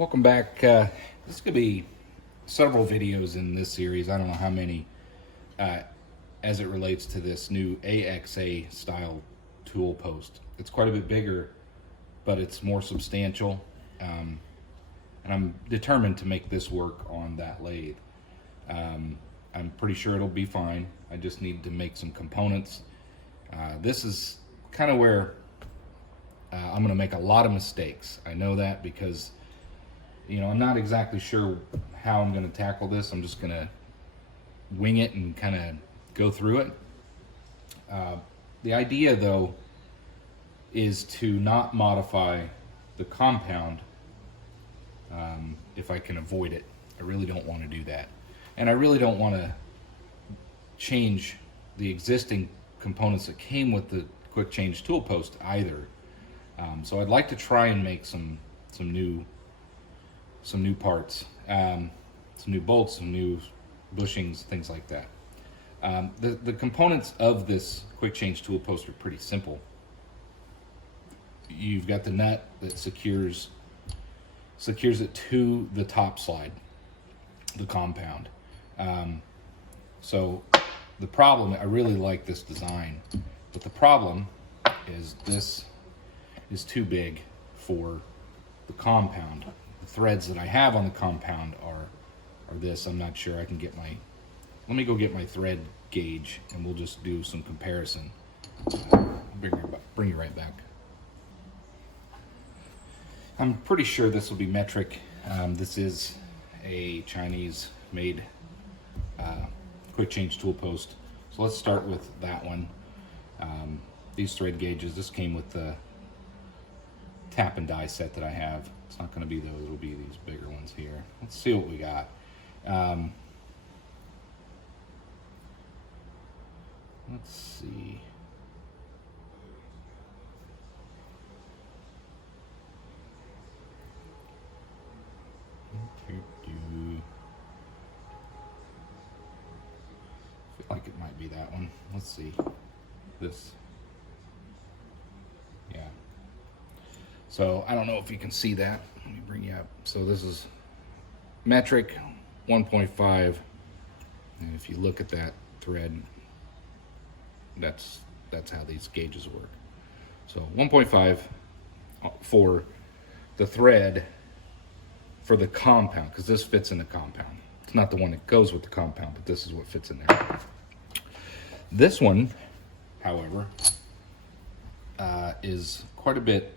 Welcome back. This is going to be several videos in this series. I don't know how many as it relates to this new AXA style tool post. It's quite a bit bigger, but it's more substantial. And I'm determined to make this work on that lathe. I'm pretty sure it'll be fine. I just need to make some components. This is kind of where I'm going to make a lot of mistakes. I know that because I'm not exactly sure how I'm going to tackle this. I'm just going to wing it and kind of go through it. The idea, though, is to not modify the compound if I can avoid it. I really don't want to do that. And I really don't want to change the existing components that came with the quick change tool post either. So I'd like to try and make some new parts, some new bolts, some new bushings, things like that. The components of this quick change tool post are pretty simple. You've got the nut that secures it to the top slide, the compound. So the problem, I really like this design, but the problem is this is too big for the compound. The threads that I have on the compound are this. I'm not sure I can get let me go get my thread gauge and we'll just do some comparison. Bring you right back. I'm pretty sure this will be metric. This is a Chinese made quick change tool post. So let's start with that one. These thread gauges, this came with the tap and die set that I have. It's not going to be those, it'll be these bigger ones here. Let's see what we got. Let's see. I feel like it might be that one. Let's see. This. Yeah. So I don't know if you can see that. Let me bring you up. So this is metric 1.5, and if you look at that thread, that's how these gauges work. So 1.5 for the thread for the compound, because this fits in the compound. It's not the one that goes with the compound, but this is what fits in there. This one, however, is quite a bit.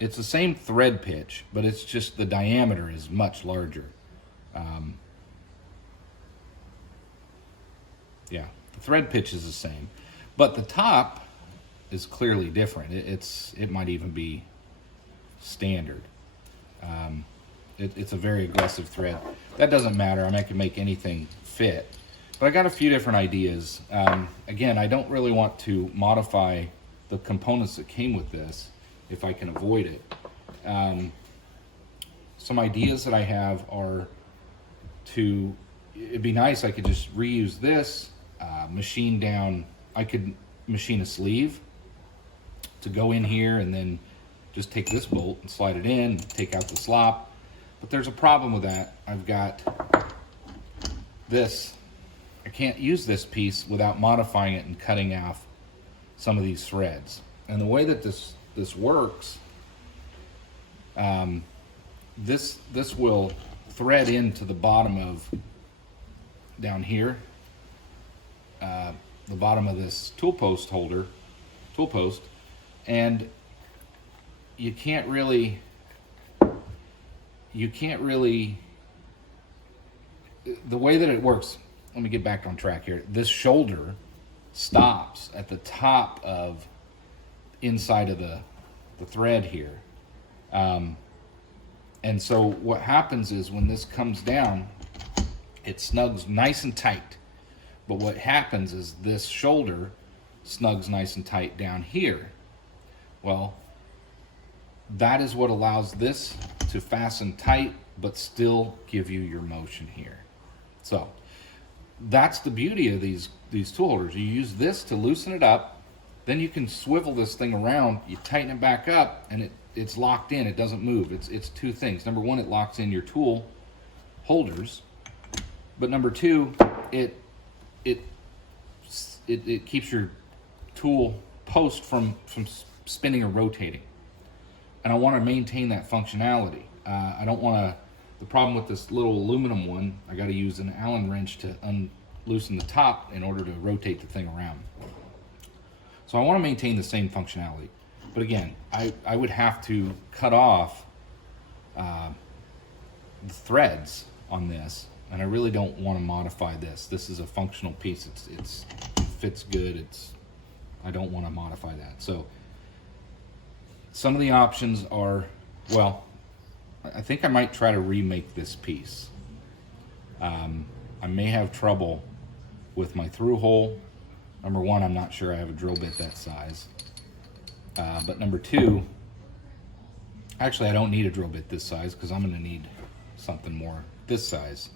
It's the same thread pitch, but it's just the diameter is much larger. Yeah, the thread pitch is the same, but the top is clearly different. It might even be standard. It's a very aggressive thread. That doesn't matter. I mean, I can make anything fit, but I got a few different ideas. Again, I don't really want to modify the components that came with this if I can avoid it. Some ideas that I have are it'd be nice, I could just reuse this, machine down, I could machine a sleeve to go in here and then just take this bolt and slide it in, take out the slop. But there's a problem with that. I've got this, I can't use this piece without modifying it and cutting off some of these threads. And the way that this works, this will thread into the bottom of down here, the bottom of this tool post, and you can't really the way that it works. Let me get back on track here. This shoulder stops at the top of inside of the thread here. And so what happens is when this comes down, it snugs nice and tight. But what happens is this shoulder snugs nice and tight down here. Well, that is what allows this to fasten tight, but still give you your motion here. So that's the beauty of these tool holders. You use this to loosen it up, then you can swivel this thing around, you tighten it back up, and it's locked in, it doesn't move. It's two things. Number one, it locks in your tool holders, but number two, it keeps your tool post from spinning or rotating. And I want to maintain that functionality. I don't want to, the problem with this little aluminum one, I got to use an Allen wrench to loosen the top in order to rotate the thing around. So I want to maintain the same functionality. But again, I would have to cut off the threads on this, and I really don't want to modify this. This is a functional piece. It fits good. I don't want to modify that. So some of the options are, well, I think I might try to remake this piece. I may have trouble with my through hole. Number one, I'm not sure I have a drill bit that size. But number two, actually I don't need a drill bit this size because I'm going to need something more this size.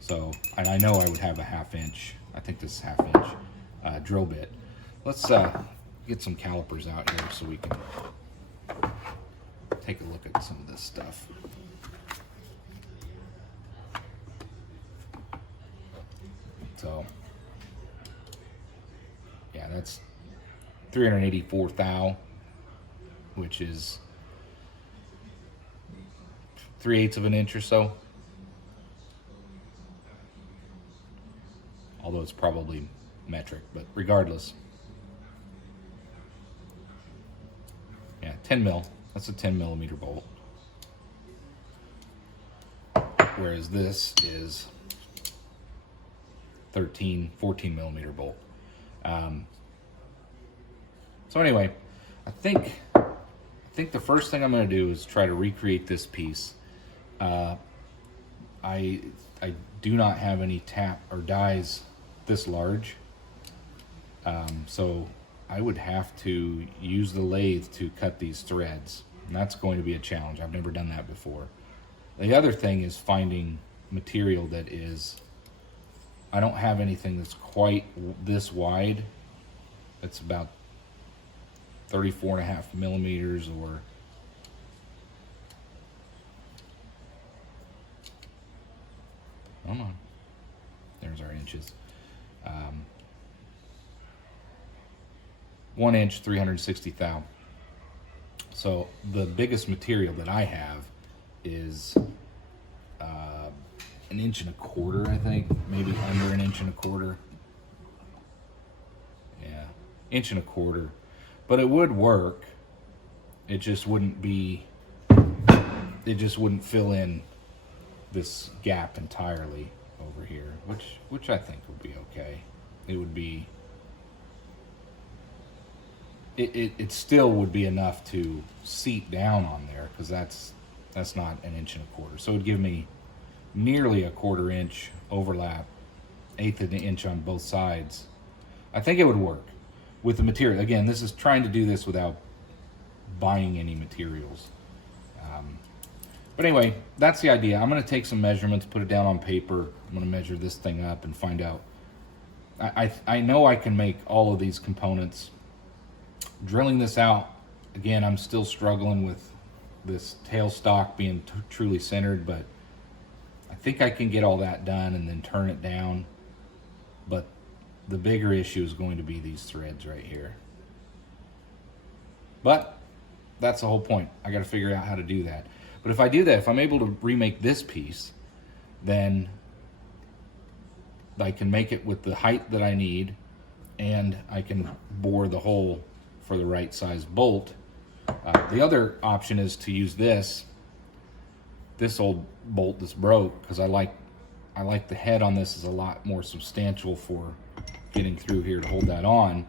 So, and I know I would have a 1/2 inch, I think this is 1/2 inch drill bit. Let's get some calipers out here so we can take a look at some of this stuff. So, yeah, that's 384 thou, which is 3/8 of an inch or so. Although it's probably metric, but regardless. Yeah, 10 mil. That's a 10 millimeter bolt. Whereas this is 14 millimeter bolt. So anyway, I think the first thing I'm going to do is try to recreate this piece. I do not have any tap or dies this large, so I would have to use the lathe to cut these threads, and that's going to be a challenge. I've never done that before. The other thing is finding material that is, I don't have anything that's quite this wide. It's about 34.5 millimeters, or come on, there's our inches. 1 inch, 360 thou. So the biggest material that I have is 1 1/4 inches, I think, maybe under 1 1/4 inches. Yeah, 1 1/4 inches. But it would work. It just wouldn't be, it just wouldn't fill in this gap entirely over here, which I think would be okay. It would be, it still would be enough to seat down on there, because that's not 1 1/4 inches. So it would give me nearly a 1/4 inch overlap, 1/8 of an inch on both sides. I think it would work with the material. Again, this is trying to do this without buying any materials. But anyway, that's the idea. I'm going to take some measurements, put it down on paper. I'm going to measure this thing up and find out. I know I can make all of these components. Drilling this out, again, I'm still struggling with this tailstock being truly centered, but I think I can get all that done and then turn it down. But the bigger issue is going to be these threads right here. But that's the whole point. I got to figure out how to do that. But if I do that, if I'm able to remake this piece, then I can make it with the height that I need, and I can bore the hole for the right size bolt. The other option is to use this old bolt that's broke, because I like the head on this is a lot more substantial for getting through here to hold that on.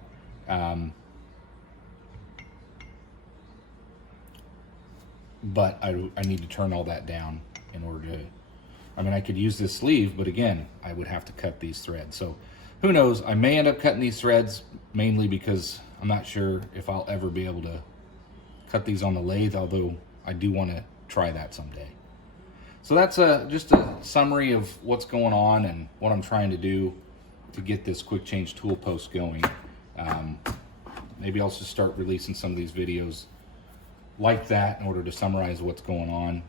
But I need to turn all that down in order to, I mean, I could use this sleeve, but again, I would have to cut these threads. So who knows, I may end up cutting these threads, mainly because I'm not sure if I'll ever be able to cut these on the lathe, although I do want to try that someday. So that's just a summary of what's going on and what I'm trying to do to get this quick change tool post going. Maybe I'll just start releasing some of these videos like that in order to summarize what's going on.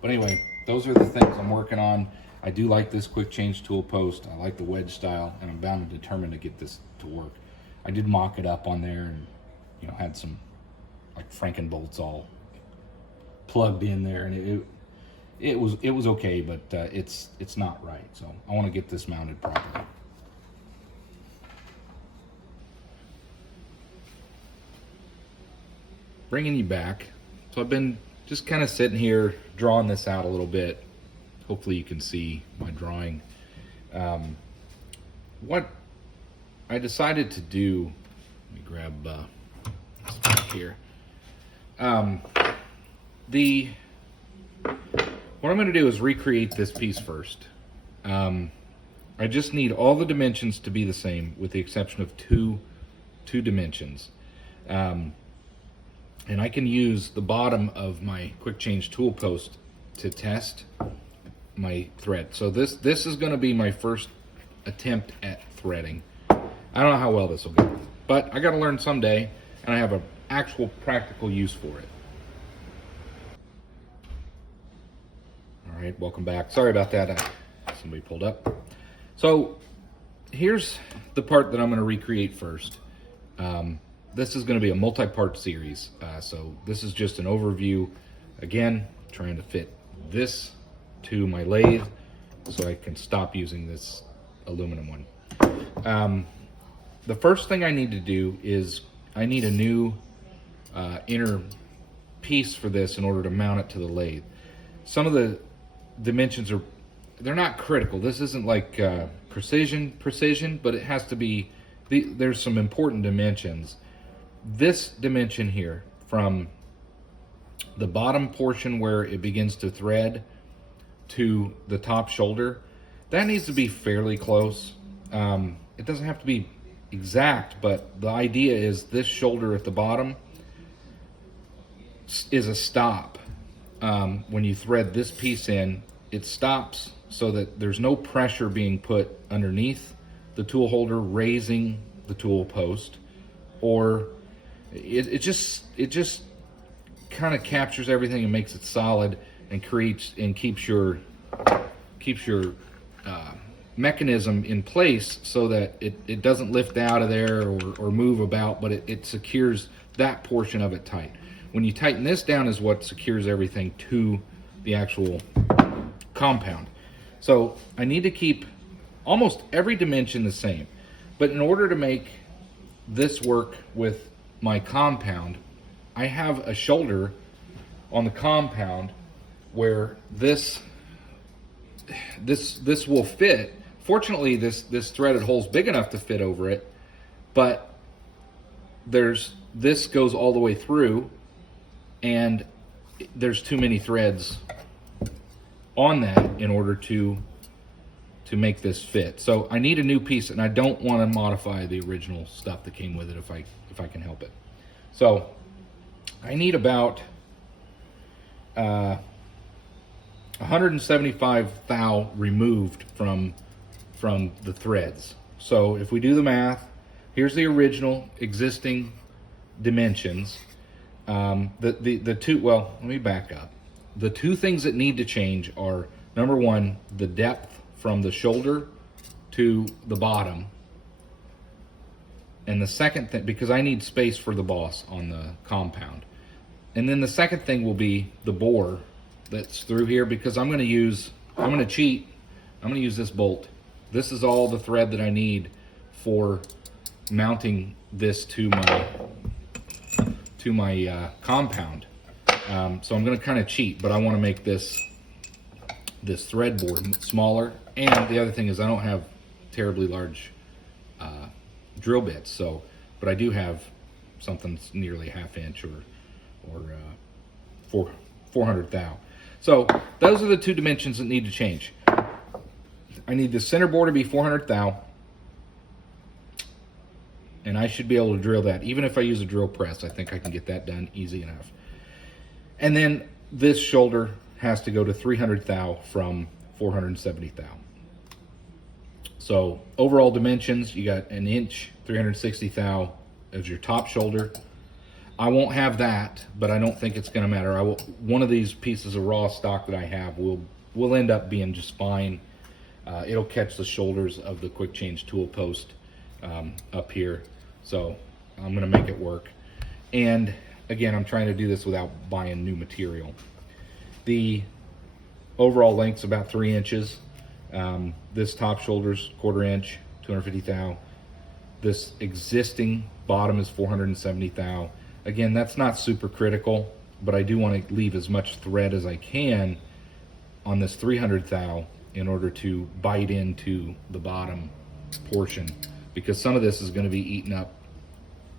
But anyway, those are the things I'm working on. I do like this quick change tool post. I like the wedge style, and I'm bound and determined to get this to work. I did mock it up on there, and had some like Franken bolts all plugged in there, and it was okay, but it's not right. So I want to get this mounted properly. Bringing you back. So I've been just kind of sitting here drawing this out a little bit. Hopefully you can see my drawing. What I decided to do, let me grab this back here. What I'm going to do is recreate this piece first. I just need all the dimensions to be the same, with the exception of two dimensions. And I can use the bottom of my quick change tool post to test my thread. So this is going to be my first attempt at threading. I don't know how well this will go, but I got to learn someday, and I have an actual practical use for it. All right, welcome back. Sorry about that. Somebody pulled up. So here's the part that I'm going to recreate first. This is going to be a multi-part series. So this is just an overview. Again, trying to fit this to my lathe so I can stop using this aluminum one. The first thing I need to do is I need a new inner piece for this in order to mount it to the lathe. Some of the dimensions they're not critical. This isn't like precision, but it has to be, there's some important dimensions. This dimension here, from the bottom portion where it begins to thread to the top shoulder, that needs to be fairly close. It doesn't have to be exact, but the idea is this shoulder at the bottom is a stop. When you thread this piece in, it stops so that there's no pressure being put underneath the tool holder, raising the tool post, or it just kind of captures everything and makes it solid, and creates and keeps your mechanism in place so that it doesn't lift out of there or move about, but it secures that portion of it tight. When you tighten this down is what secures everything to the actual compound. So I need to keep almost every dimension the same, but in order to make this work with my compound, I have a shoulder on the compound where this will fit. Fortunately, this threaded hole's big enough to fit over it, but this goes all the way through, and there's too many threads on that in order to make this fit. So I need a new piece, and I don't want to modify the original stuff that came with it if I can help it. So I need about 175 thou removed from the threads. So if we do the math, here's the original existing dimensions. The two, well, let me back up. The two things that need to change are, number one, the depth from the shoulder to the bottom. And the second thing, because I need space for the boss on the compound. And then the second thing will be the bore that's through here, because I'm going to cheat. I'm going to use this bolt. This is all the thread that I need for mounting this to my compound. So I'm going to kind of cheat, but I want to make this thread board smaller. And the other thing is I don't have terribly large drill bits, but I do have something nearly ½ inch or 400 thou. So those are the two dimensions that need to change. I need the center bore to be 400 thou, and I should be able to drill that. Even if I use a drill press, I think I can get that done easy enough. And then this shoulder has to go to 300 thou from 470 thou. So overall dimensions, you got 1 inch, 360 thou as your top shoulder. I won't have that, but I don't think it's going to matter. One of these pieces of raw stock that I have will end up being just fine. It'll catch the shoulders of the quick change tool post up here, so I'm going to make it work. And again, I'm trying to do this without buying new material. The overall length's about 3 inches. This top shoulder's 1/4 inch, 250 thou. This existing bottom is 470 thou. Again, that's not super critical, but I do want to leave as much thread as I can on this 300 thou in order to bite into the bottom portion, because some of this is going to be eaten up.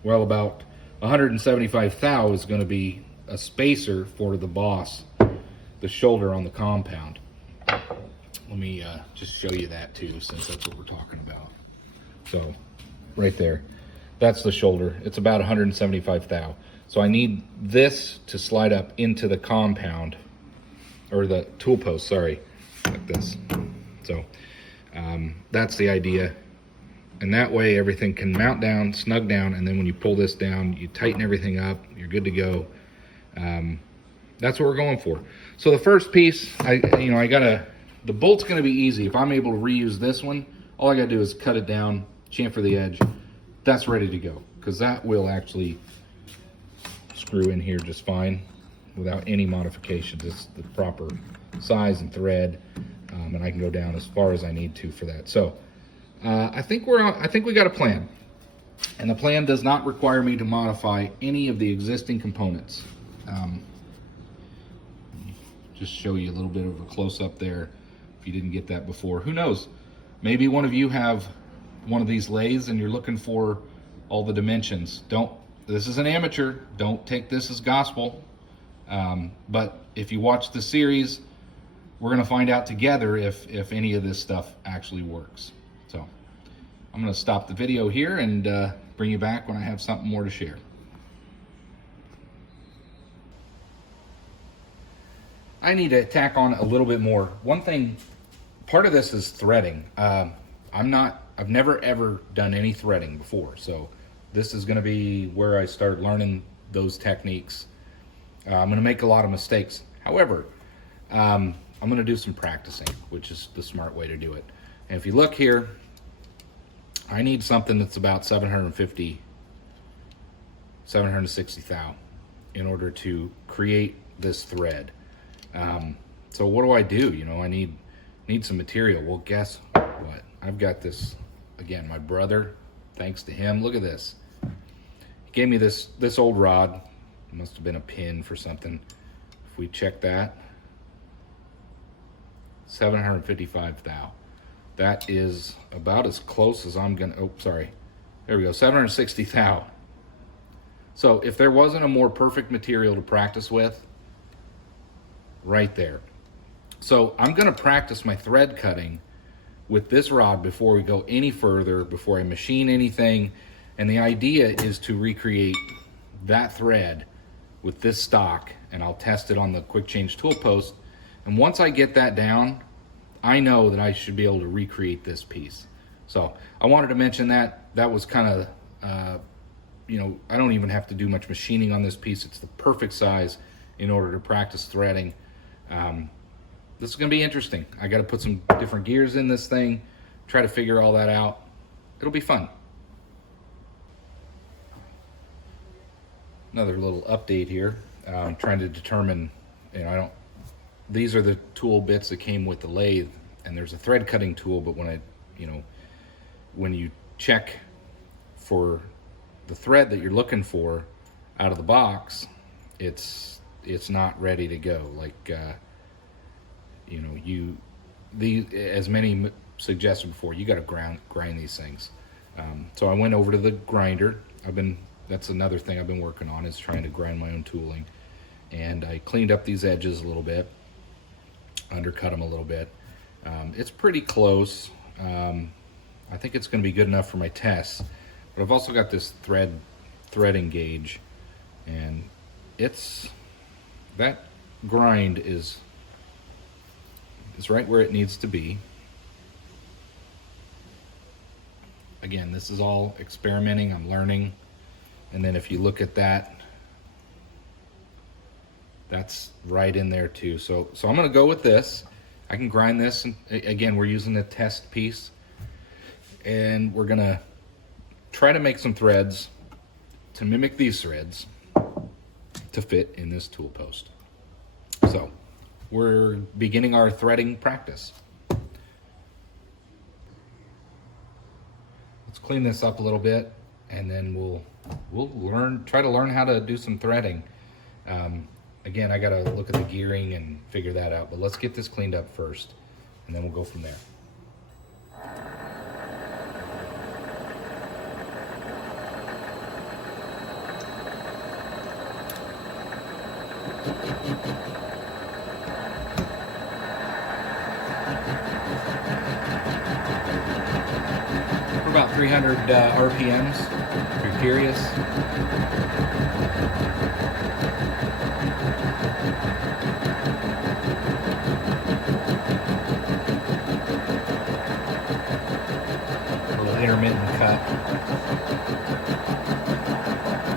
Well, about 175 thou is going to be a spacer for the boss, the shoulder on the compound. Let me just show you that too, since that's what we're talking about. So right there, that's the shoulder. It's about 175 thou. So I need this to slide up into the compound, or the tool post, sorry, like this. So that's the idea. And that way everything can mount down, snug down, and then when you pull this down, you tighten everything up, you're good to go. That's what we're going for. So the first piece, the bolt's gonna be easy. If I'm able to reuse this one, all I gotta do is cut it down, chamfer the edge, that's ready to go, because that will actually screw in here just fine without any modifications. It's the proper size and thread, and I can go down as far as I need to for that. So I think we got a plan, and the plan does not require me to modify any of the existing components. Just show you a little bit of a close-up there if you didn't get that before. Who knows, maybe one of you have one of these lathes and you're looking for all the dimensions. This is an amateur, don't take this as gospel, but if you watch the series, we're going to find out together if any of this stuff actually works. So I'm going to stop the video here and bring you back when I have something more to share. I need to tack on a little bit more. One thing, part of this is threading. I've never ever done any threading before, so this is going to be where I start learning those techniques. I'm going to make a lot of mistakes. However, I'm going to do some practicing, which is the smart way to do it. And if you look here, I need something that's about 760 thou in order to create this thread. So what do? I need some material. Well, guess what? I've got this, again, my brother, thanks to him, look at this. He gave me this old rod. It must have been a pin for something. If we check that, 755 thou. That is about as close as I'm gonna, there we go, 760 thou. So if there wasn't a more perfect material to practice with, right there. So I'm gonna practice my thread cutting with this rod before we go any further, before I machine anything. And the idea is to recreate that thread with this stock, and I'll test it on the quick change tool post. And once I get that down, I know that I should be able to recreate this piece. So I wanted to mention that. That was kind of, I don't even have to do much machining on this piece. It's the perfect size in order to practice threading. This is gonna be interesting. I gotta put some different gears in this thing, try to figure all that out. It'll be fun. Another little update here. I'm trying to determine, these are the tool bits that came with the lathe, and there's a thread cutting tool, but when you check for the thread that you're looking for out of the box, it's not ready to go. Like, as many suggested before, you got to grind these things. So I went over to the grinder. That's another thing I've been working on, is trying to grind my own tooling. And I cleaned up these edges a little bit, undercut them a little bit. It's pretty close. I think it's going to be good enough for my tests. But I've also got this threading gauge, and that grind is right where it needs to be. Again, this is all experimenting, I'm learning. And then if you look at that that's right in there too. So I'm gonna go with this. I can grind this, and again, we're using a test piece, and we're gonna try to make some threads to mimic these threads to fit in this tool post. So we're beginning our threading practice. Let's clean this up a little bit, and then we'll try to learn how to do some threading. Again, I gotta look at the gearing and figure that out, but let's get this cleaned up first, and then we'll go from there. We're about 300 RPMs, if you're curious. A little intermittent cut.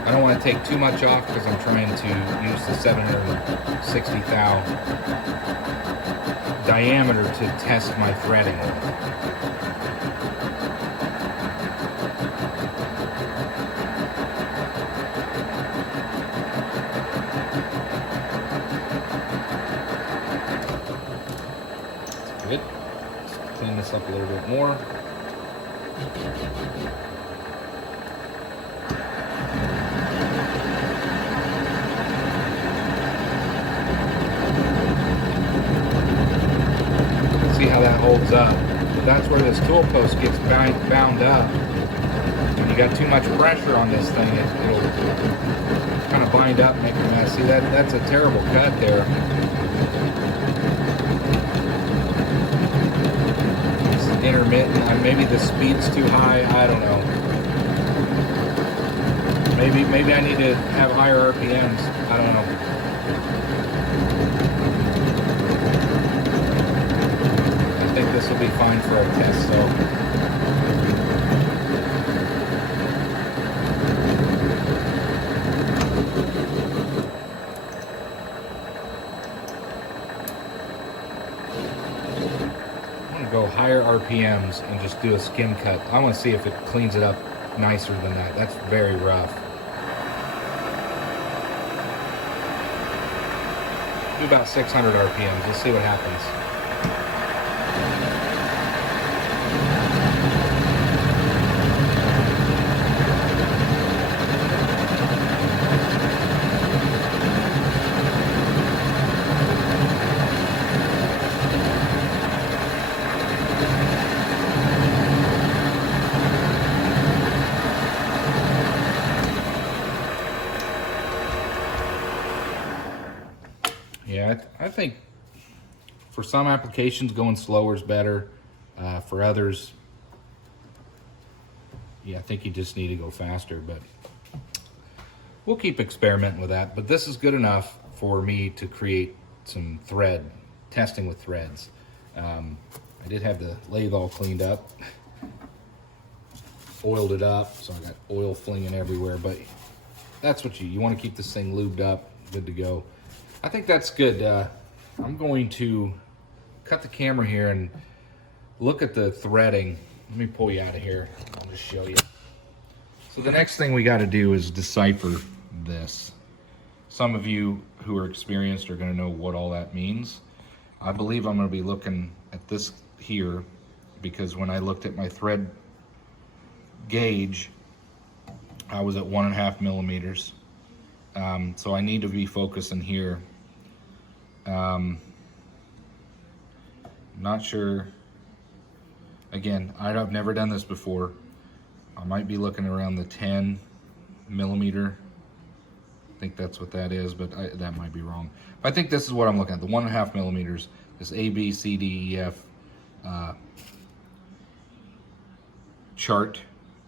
I don't want to take too much off because I'm trying to use the 760 thou diameter to test my threading with. Good. Let's clean this up a little bit more. See how that holds up. That's where this tool post gets bound up. When you got too much pressure on this thing, it'll kind of bind up, make a mess. See, that's a terrible cut there. Intermittent. Maybe the speed's too high. I don't know. Maybe I need to have higher RPMs. I don't know. I think this will be fine for a test. So. Go higher RPMs and just do a skim cut. I want to see if it cleans it up nicer than that. That's very rough. Do about 600 RPMs. Let's see what happens. Yeah, I think for some applications going slower is better. For others, yeah, I think you just need to go faster, but we'll keep experimenting with that. But this is good enough for me to create some testing with threads. I did have the lathe all cleaned up, oiled it up, so I got oil flinging everywhere, but that's what you want to keep this thing lubed up, good to go. I think that's good. I'm going to cut the camera here and look at the threading. Let me pull you out of here. I'll just show you. So the next thing we got to do is decipher this. Some of you who are experienced are going to know what all that means. I believe I'm going to be looking at this here because when I looked at my thread gauge, I was at 1.5 millimeters. So I need to be focusing here. Not sure. Again, I've never done this before. I might be looking around the 10 millimeter. I think that's what that is, but that might be wrong. But I think this is what I'm looking at, the 1.5 millimeters. This A, B, C, D, E, F chart.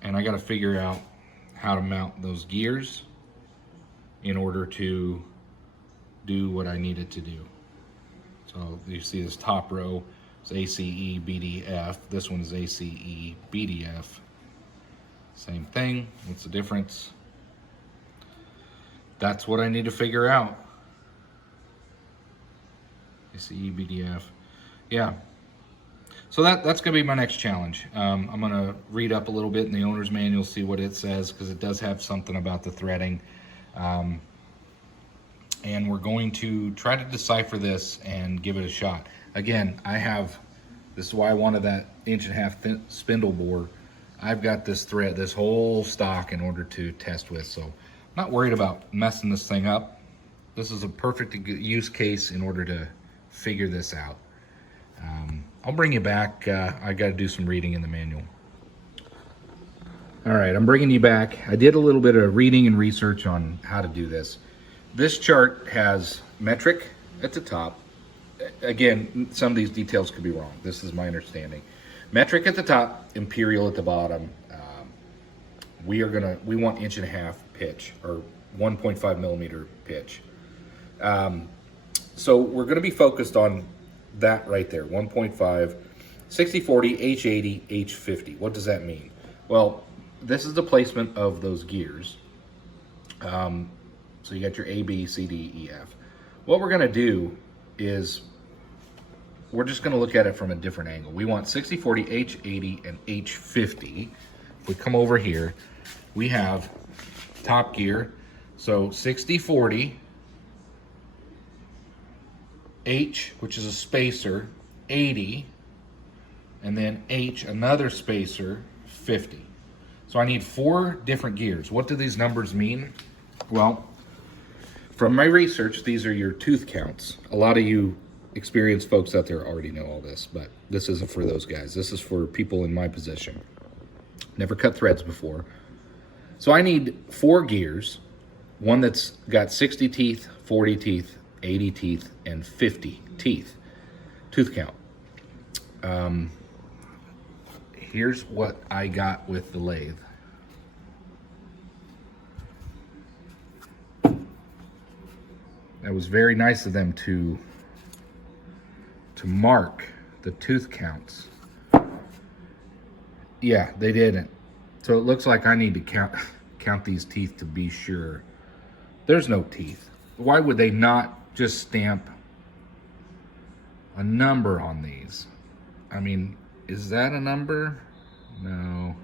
And I got to figure out how to mount those gears in order to do what I needed to do. So you see this top row is ACE, BDF. This one is ACE, BDF. Same thing. What's the difference? That's what I need to figure out. CCE, BDF. Yeah. So that's going to be my next challenge. I'm going to read up a little bit in the owner's manual, see what it says, because it does have something about the threading. And we're going to try to decipher this and give it a shot. Again, this is why I wanted that 1.5 inch spindle bore. I've got this thread, this whole stock in order to test with, so I'm not worried about messing this thing up. This is a perfect use case in order to figure this out. I'll bring you back. I got to do some reading in the manual. All right, I'm bringing you back. I did a little bit of reading and research on how to do this. This chart has metric at the top. Again, some of these details could be wrong. This is my understanding. Metric at the top, imperial at the bottom. We want 1.5 inch pitch, or 1.5 millimeter pitch. So we're going to be focused on that right there, 1.5, 60/40, H80, H50. What does that mean? Well, this is the placement of those gears. So you got your A, B, C, D, E, F. What we're going to do is we're just going to look at it from a different angle. We want 60/40, H80, and H50. If we come over here, we have top gear. So 60/40, H, which is a spacer, 80, and then H, another spacer, 50. So I need 4 different gears. What do these numbers mean? Well, from my research, these are your tooth counts. A lot of you experienced folks out there already know all this, but this isn't for those guys. This is for people in my position. Never cut threads before. So I need 4 gears, one that's got 60 teeth, 40 teeth, 80 teeth, and 50 teeth. Tooth count. Here's what I got with the lathe. That was very nice of them to mark the tooth counts. Yeah, they didn't. So it looks like I need to count these teeth to be sure. There's no teeth. Why would they not just stamp a number on these? I mean, is that a number? No.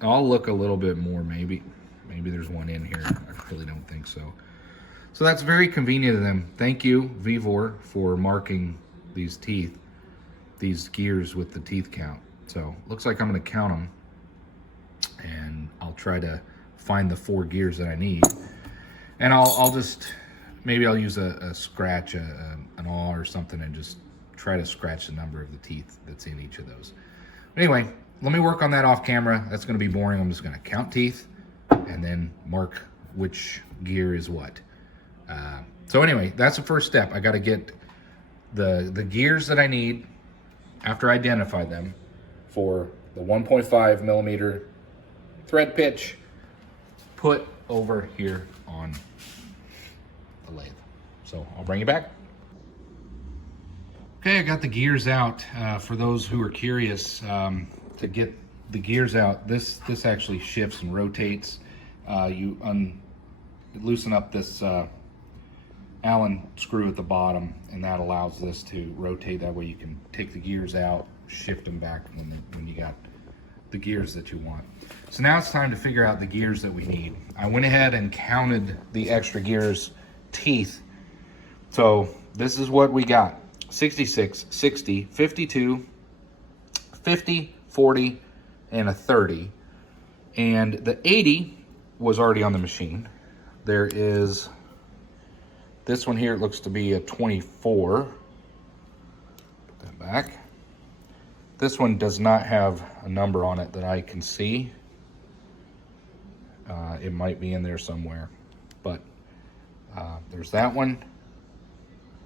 I'll look a little bit more, maybe there's one in here. I really don't think so. So that's very convenient of them. Thank you, Vevor, for marking these teeth, these gears with the teeth count. So looks like I'm gonna count them, and I'll try to find the 4 gears that I need. And I'll just, maybe I'll use a scratch, an awl or something, and just try to scratch the number of the teeth that's in each of those. Anyway, let me work on that off camera. That's gonna be boring. I'm just gonna count teeth and then mark which gear is what. So anyway, that's the first step. I gotta get the gears that I need after I identify them for the 1.5 millimeter thread pitch put over here on the lathe. So I'll bring you back. Okay, I got the gears out. For those who are curious, to get the gears out, this actually shifts and rotates. You loosen up this Allen screw at the bottom, and that allows this to rotate. That way you can take the gears out, shift them back when you got the gears that you want. So now it's time to figure out the gears that we need. I went ahead and counted the extra gears teeth. So this is what we got: 66, 60, 52, 50, 40, and a 30. And the 80 was already on the machine. There is this one here. It looks to be a 24. Put that back. This one does not have a number on it that I can see. It might be in there somewhere, but there's that one.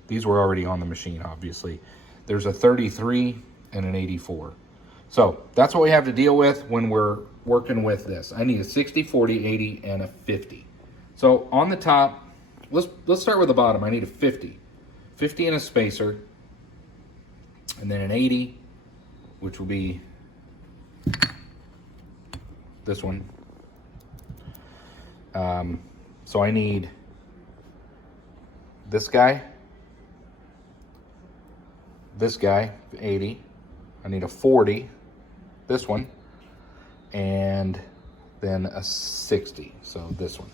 These were already on the machine, obviously. There's a 33 and an 84. So that's what we have to deal with when we're working with this. I need a 60, 40, 80, and a 50. So on the top, let's start with the bottom. I need a 50. 50 and a spacer, and then an 80, which will be this one. So I need this guy this guy, 80. I need a 40, this one, and then a 60, so this one.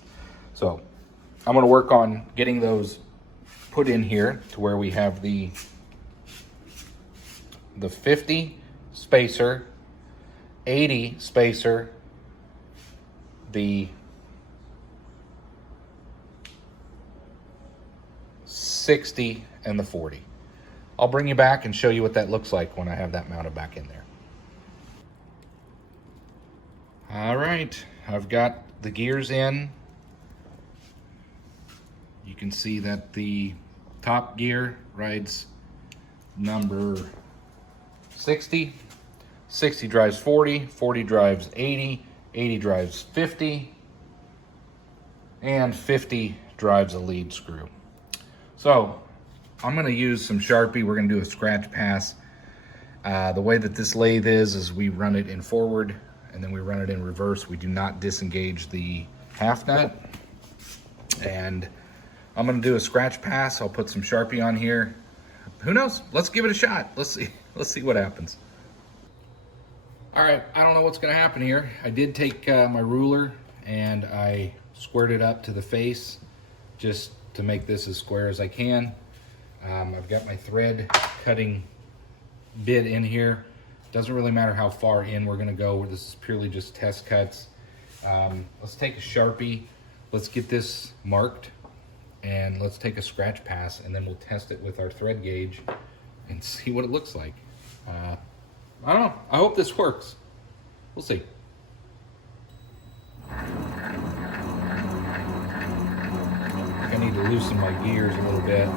So I'm gonna work on getting those put in here to where we have the 50 spacer, 80 spacer, the 60, and the 40. I'll bring you back and show you what that looks like when I have that mounted back in there. All right, I've got the gears in. You can see that the top gear rides number 60, 60 drives 40, 40 drives 80, 80 drives 50, and 50 drives a lead screw. So I'm gonna use some Sharpie. We're gonna do a scratch pass. The way that this lathe is we run it in forward and then we run it in reverse. We do not disengage the half nut. And I'm gonna do a scratch pass. I'll put some Sharpie on here. Who knows? Let's give it a shot. Let's see what happens. All right, I don't know what's gonna happen here. I did take my ruler and I squared it up to the face just to make this as square as I can. I've got my thread cutting bit in here. Doesn't really matter how far in we're gonna go. This is purely just test cuts. Let's take a Sharpie. Let's get this marked and let's take a scratch pass and then we'll test it with our thread gauge and see what it looks like. I don't know. I hope this works. We'll see. I think I need to loosen my gears a little bit.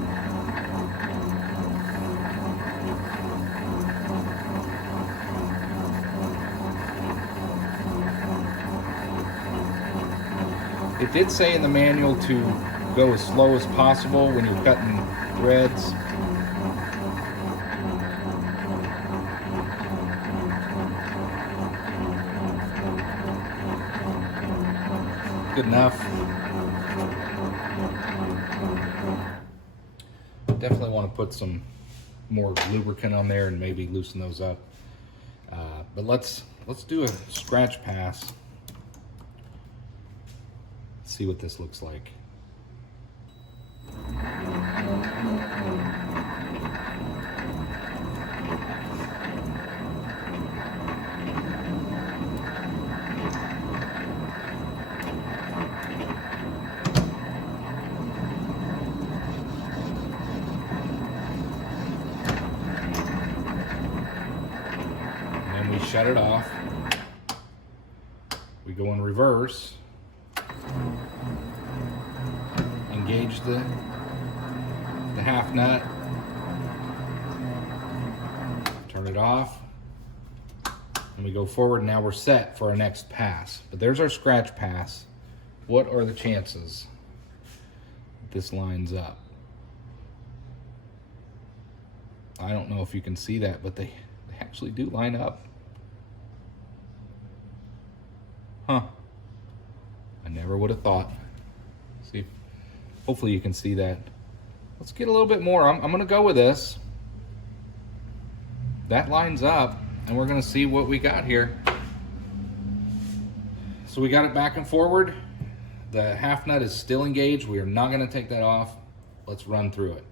It did say in the manual to go as slow as possible when you're cutting threads. Good enough. Definitely want to put some more lubricant on there and maybe loosen those up. But let's do a scratch pass. See what this looks like. And then we shut it off. We go in reverse. Engage the half nut, turn it off, and we go forward. Now we're set for our next pass. But there's our scratch pass. What are the chances this lines up? I don't know if you can see that, but they actually do line up. Huh. I never would have thought. See, hopefully you can see that. Let's get a little bit more. I'm gonna go with this. That lines up, and we're gonna see what we got here. So we got it back and forward. The half nut is still engaged. We are not gonna take that off. Let's run through it.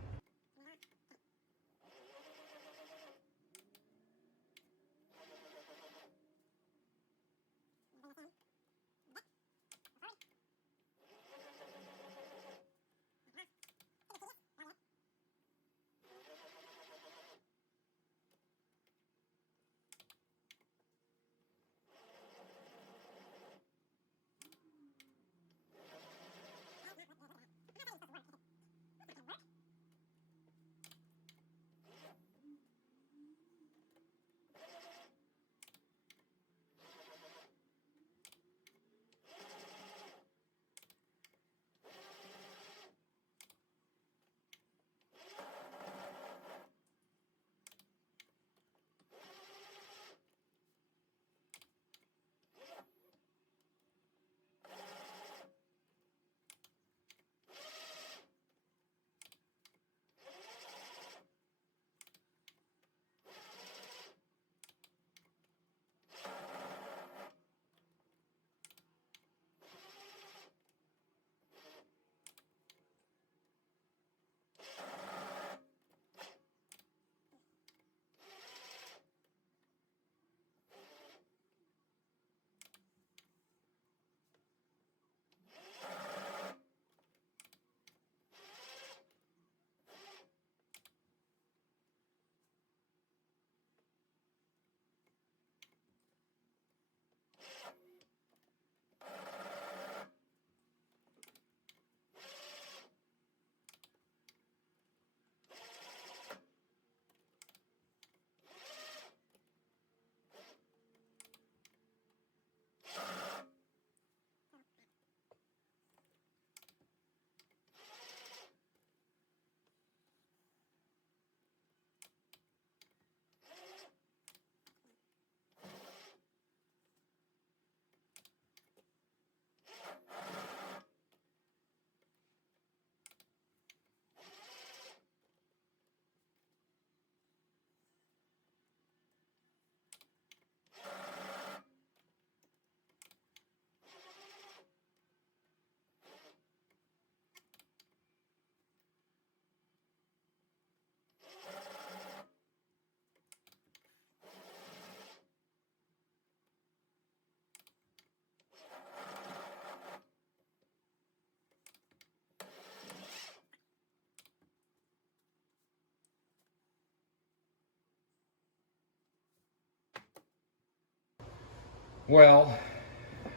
Well,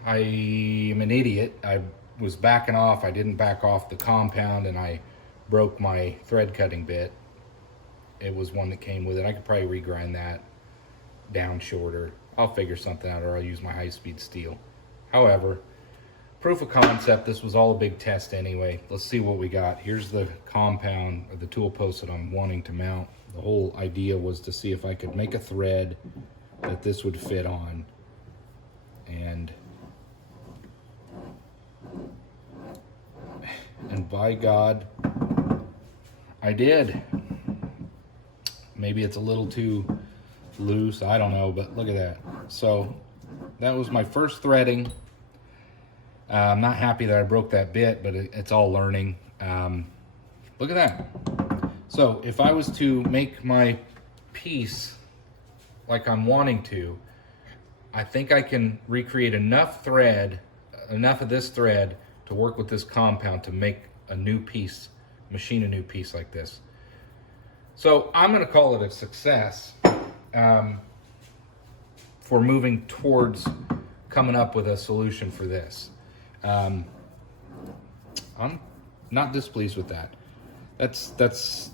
I am an idiot. I was backing off. I didn't back off the compound, and I broke my thread cutting bit. It was one that came with it. I could probably regrind that down shorter. I'll figure something out, or I'll use my high-speed steel. However, proof of concept, this was all a big test anyway. Let's see what we got. Here's the compound, or the tool post that I'm wanting to mount. The whole idea was to see if I could make a thread that this would fit on. And by God, I did. Maybe it's a little too loose, I don't know, but look at that. So that was my first threading. I'm not happy that I broke that bit, but it's all learning. Look at that. So if I was to make my piece like I'm wanting to, I think I can recreate enough of this thread to work with this compound to make a new piece, machine a new piece like this. So I'm going to call it a success for moving towards coming up with a solution for this. I'm not displeased with that. That's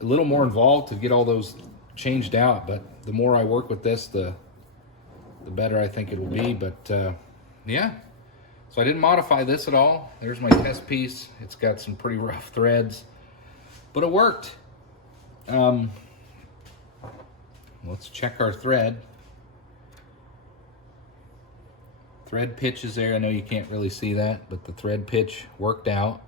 a little more involved to get all those changed out, but the more I work with this, the better I think it will be. But yeah, so I didn't modify this at all. There's my test piece. It's got some pretty rough threads, but it worked. Let's check our thread. Thread pitch is there. I know you can't really see that, but the thread pitch worked out.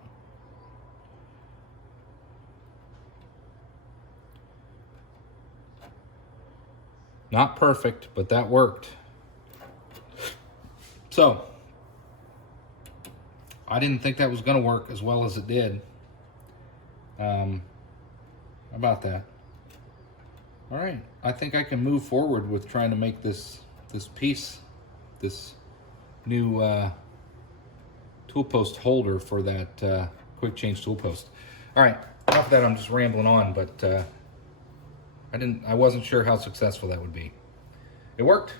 Not perfect, but that worked. So, I didn't think that was going to work as well as it did. How about that? All right, I think I can move forward with trying to make this piece, this new tool post holder for that quick change tool post. All right, enough of that. I'm just rambling on, but I wasn't sure how successful that would be. It worked.